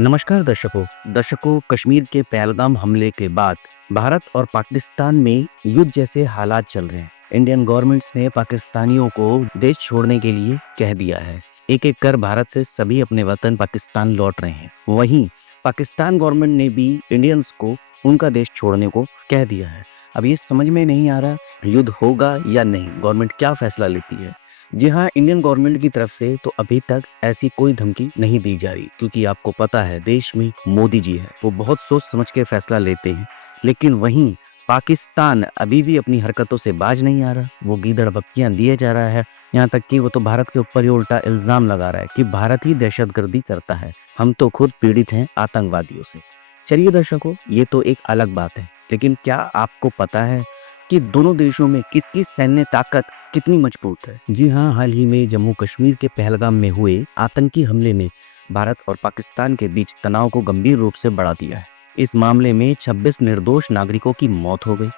नमस्कार दर्शकों कश्मीर के पहलगाम हमले के बाद भारत और पाकिस्तान में युद्ध जैसे हालात चल रहे हैं। इंडियन गवर्नमेंट्स ने पाकिस्तानियों को देश छोड़ने के लिए कह दिया है। एक एक कर भारत से सभी अपने वतन पाकिस्तान लौट रहे हैं। वहीं पाकिस्तान गवर्नमेंट ने भी इंडियंस को उनका देश छोड़ने को कह दिया है। अब ये समझ में नहीं आ रहा युद्ध होगा या नहीं, गवर्नमेंट क्या फैसला लेती है। जी हाँ, इंडियन गवर्नमेंट की तरफ से तो अभी तक ऐसी कोई धमकी नहीं दी जा रही, क्योंकि आपको पता है देश में मोदी जी है, वो बहुत सोच समझ के फैसला लेते हैं। लेकिन वहीं पाकिस्तान अभी भी अपनी हरकतों से बाज नहीं आ रहा, वो गीदड़ बक्कियां दिए जा रहा है। यहाँ तक कि वो तो भारत के ऊपर ही उल्टा इल्जाम लगा रहा है कि भारत ही दहशतगर्दी करता है, हम तो खुद पीड़ित हैं आतंकवादियों से। चलिए दर्शकों, ये तो एक अलग बात है, लेकिन क्या आपको पता है कि दोनों देशों में किसकी सैन्य ताकत कितनी मजबूत है। जी हाँ, हाल ही में जम्मू कश्मीर के पहलगाम में हुए आतंकी हमले ने भारत और पाकिस्तान के बीच तनाव को गंभीर रूप से बढ़ा दिया है। इस मामले में 26 निर्दोष नागरिकों की मौत हो गई।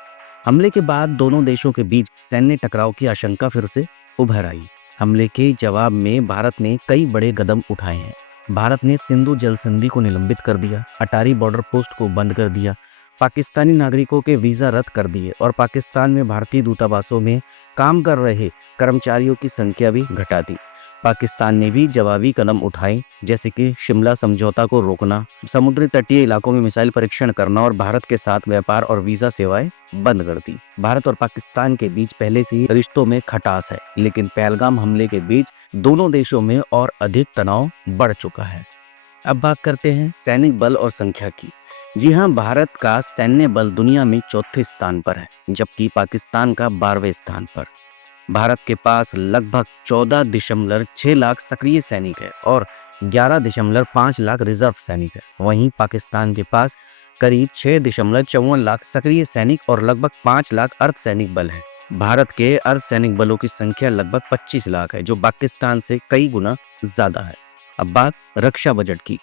हमले के बाद दोनों देशों के बीच सैन्य टकराव की आशंका फिर से उभर आई। हमले के जवाब में भारत ने कई बड़े कदम उठाए हैं। भारत ने सिंधु जल संधि को निलंबित कर दिया, अटारी बॉर्डर पोस्ट को बंद कर दिया, पाकिस्तानी नागरिकों के वीज़ा रद्द कर दिए और पाकिस्तान में भारतीय दूतावासों में काम कर रहे कर्मचारियों की संख्या भी घटा दी। पाकिस्तान ने भी जवाबी कदम उठाए, जैसे कि शिमला समझौता को रोकना, समुद्री तटीय इलाकों में मिसाइल परीक्षण करना और भारत के साथ व्यापार और वीज़ा सेवाएं बंद कर दी। भारत और पाकिस्तान के बीच पहले से ही रिश्तों में खटास है, लेकिन पहलगाम हमले के बीच दोनों देशों में और अधिक तनाव बढ़ चुका है। अब बात करते हैं सैनिक बल और संख्या की। जी हाँ, भारत का सैन्य बल दुनिया में चौथे स्थान पर है, जबकि पाकिस्तान का 12वें स्थान पर। भारत के पास लगभग 14.6 लाख सक्रिय सैनिक है और 11.5 लाख रिजर्व सैनिक है। वहीं पाकिस्तान के पास करीब 6.54 लाख सक्रिय सैनिक और लगभग 5 लाख अर्धसैनिक बल है। भारत के अर्धसैनिक बलों की संख्या लगभग 25 लाख है, जो पाकिस्तान से कई गुना ज्यादा है। अब बात रक्षा बजट की।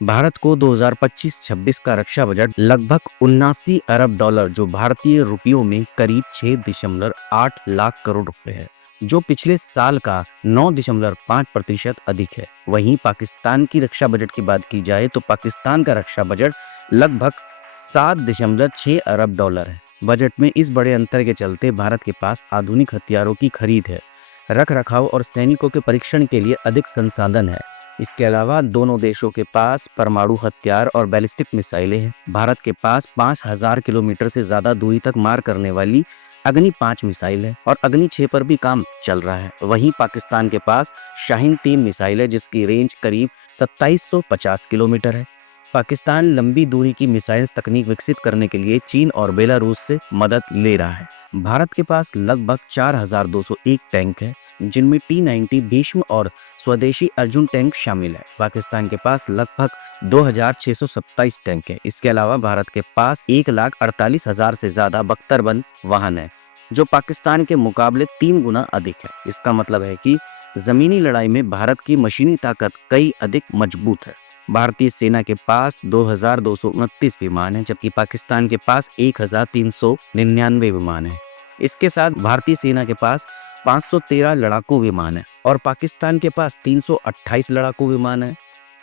भारत को 2025-26 का रक्षा बजट लगभग 79 अरब डॉलर, जो भारतीय रुपयों में करीब 6.8 लाख करोड़ रुपए है, जो पिछले साल का 9.5% अधिक है। वहीं पाकिस्तान की रक्षा बजट की बात की जाए तो पाकिस्तान का रक्षा बजट लगभग 7.6 अरब डॉलर है। बजट में इस बड़े अंतर के चलते भारत के पास आधुनिक हथियारों की खरीद है, रख रखाव और सैनिकों के परीक्षण के लिए अधिक संसाधन है। इसके अलावा दोनों देशों के पास परमाणु हथियार और बैलिस्टिक मिसाइलें हैं। भारत के पास 5000 किलोमीटर से ज्यादा दूरी तक मार करने वाली अग्नि 5 मिसाइल है और अग्नि 6 पर भी काम चल रहा है। वहीं पाकिस्तान के पास शाहीन 3 मिसाइल है, जिसकी रेंज करीब 2750 किलोमीटर है। पाकिस्तान लंबी दूरी की मिसाइल तकनीक विकसित करने के लिए चीन और बेलारूस से मदद ले रहा है। भारत के पास लगभग 4201 टैंक है, जिनमें T-90 भीष्म और स्वदेशी अर्जुन टैंक शामिल है। पाकिस्तान के पास लगभग 2627 टैंक है। इसके अलावा भारत के पास 1,48,000 से ज्यादा बख्तरबंद वाहन है, जो पाकिस्तान के मुकाबले 3 गुना अधिक है। इसका मतलब है कि जमीनी लड़ाई में भारत की मशीनी ताकत कई अधिक मजबूत है। भारतीय सेना के पास 2229 विमान है, जबकि पाकिस्तान के पास 1399 विमान है। इसके साथ भारतीय सेना के पास 513 लड़ाकू विमान है और पाकिस्तान के पास 328 लड़ाकू विमान है।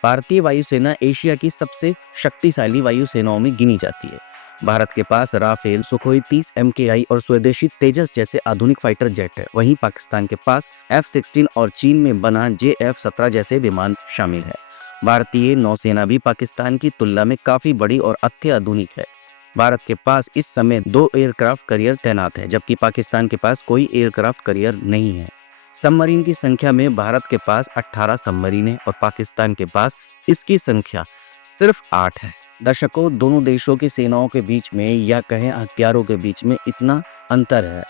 भारतीय वायुसेना एशिया की सबसे शक्तिशाली वायुसेनाओं में गिनी जाती है। भारत के पास राफेल, सुखोई 30 MKI और स्वदेशी तेजस जैसे आधुनिक फाइटर जेट है। वहीं पाकिस्तान के पास F-16 और चीन में बना JF-17 जैसे विमान शामिल है। भारतीय नौसेना भी पाकिस्तान की तुलना में काफी बड़ी और अत्याधुनिक है। भारत के पास इस समय 2 एयरक्राफ्ट कैरियर तैनात है, जबकि पाकिस्तान के पास कोई एयरक्राफ्ट कैरियर नहीं है। सबमरीन की संख्या में भारत के पास 18 सबमरीन है और पाकिस्तान के पास इसकी संख्या सिर्फ 8 है। दर्शकों, दोनों देशों की सेनाओं के बीच में या कहें हथियारों के बीच में इतना अंतर है,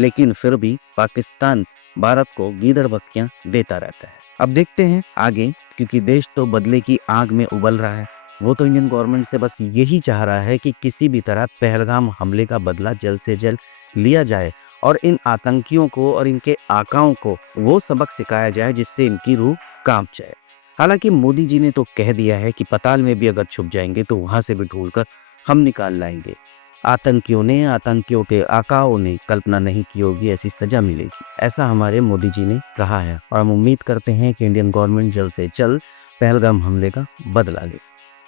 लेकिन फिर भी पाकिस्तान भारत को गीदड़ बक्कियां देता रहता है। अब देखते हैं आगे, क्योंकि देश तो बदले की आग में उबल रहा है। वो तो इंडियन गवर्नमेंट से बस यही चाह रहा है कि किसी भी तरह पहलगाम हमले का बदला जल्द से जल्द लिया जाए और इन आतंकियों को और इनके आकाओं को वो सबक सिखाया जाए जिससे इनकी रूह कांप जाए। हालांकि मोदी जी ने तो कह दिया है कि पाताल में भी अगर छुप जाएंगे तो वहां से भी ढूंढकर हम निकाल लाएंगे। आतंकियों के आकाओं ने कल्पना नहीं की होगी ऐसी सजा मिलेगी, ऐसा हमारे मोदी जी ने कहा है। और हम उम्मीद करते हैं कि इंडियन गवर्नमेंट जल्द से जल्द पहलगाम हमले का बदला ले।